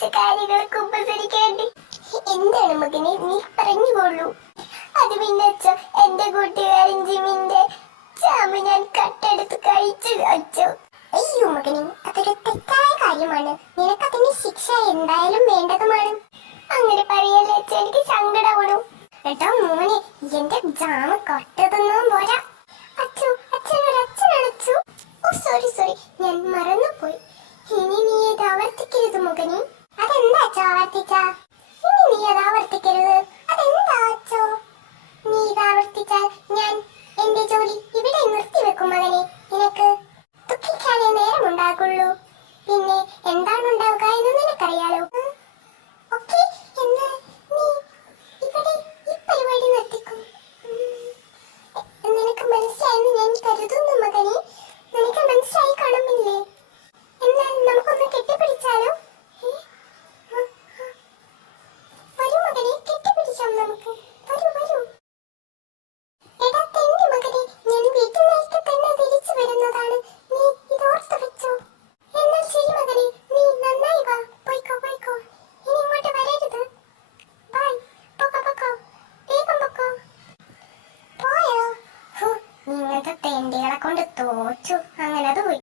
കുറച്ച് കാര്യങ്ങളൊക്കെ ഉപസരിക്കാണ്ട്. എന്താണ് മകനെ, നീ പറഞ്ഞുകൊള്ളൂ. അത് പിന്നെ അച്ഛോ, എന്റെ കൂട്ടുകാരൻ ജിമിന്റെ ചാമ ഞാൻ കട്ടെടുത്ത് കഴിച്ചു അച്ഛോ. അയ്യോ മകനെ, അതൊരു തെറ്റായ കാര്യമാണ്. നിനക്ക് അതിന് ശിക്ഷ എന്തായാലും വേണ്ടതുമാണ്. അങ്ങനെ പറയല്ലേ അച്ഛ, എനിക്ക് സങ്കടമാണു. ഏട്ടാ മോനെ, എന്റെ ജാമ കൊട്ടതൊന്നും പോരാ അച്ഛോ. അച്ഛനൊരു അച്ഛനടച്ചു. ഓ സോറി സോറി, ഞാൻ മറന്നുപോയി. ഇനി നീ ഇത് ആവർത്തിക്കരുത് മകനെ. അതെന്താ അച്ഛോ ആവർത്തിച്ച? ഇനി നീ അത് ആവർത്തിക്കരുത്. അതെന്താ അച്ഛോ? നീ ഇത് ആവർത്തിച്ചാൽ ഞാൻ എന്റെ ജോലി ഇവിടെ നിർത്തിവെക്കും മകനെ. നിനക്ക് ദുഃഖിക്കാനേ നേരമുണ്ടാകുള്ളൂ. പിന്നെ എന്താണ് ഉണ്ടാവുക എന്ന് നിനക്കറിയാലോ. ഓക്കെ, എന്നാൽ നീ ഇവിടെ ഈ പരിപാടി നിർത്തിക്കും. നിനക്ക് മനസ്സിലായെന്ന് ഞാൻ കരുതുന്നു മകനെ. നിനക്ക് മനസ്സിലായി കാണുമില്ലേ? എന്നാൽ നമുക്കൊന്ന് കെട്ടിപ്പിടിച്ചാലോ? വരൂ മകനെ, കെട്ടിപ്പിടിക്കാം നമുക്ക്. വരൂ വരൂ. എടാ തെണ്ടി മകനെ, ഞാൻ വീട്ടിലേക്ക് തന്നെ തിരിച്ചു വരുന്നതാണ്. നീ ഇത് ഓർത്തു വെച്ചോ. എന്നാൽ ശരി മകനെ, നീ നന്നായി വാ. പോയിക്കോ പോയിക്കോ, ഇനി ഇങ്ങോട്ട് വരരുത്. ബൈ. പൊക്കോ പൊക്കോ, വേഗം പൊക്കോ. പോയോ? ഇങ്ങനത്തെ തെണ്ടികളെ കൊണ്ട് തോറ്റു. അങ്ങനെ അത് പോയി.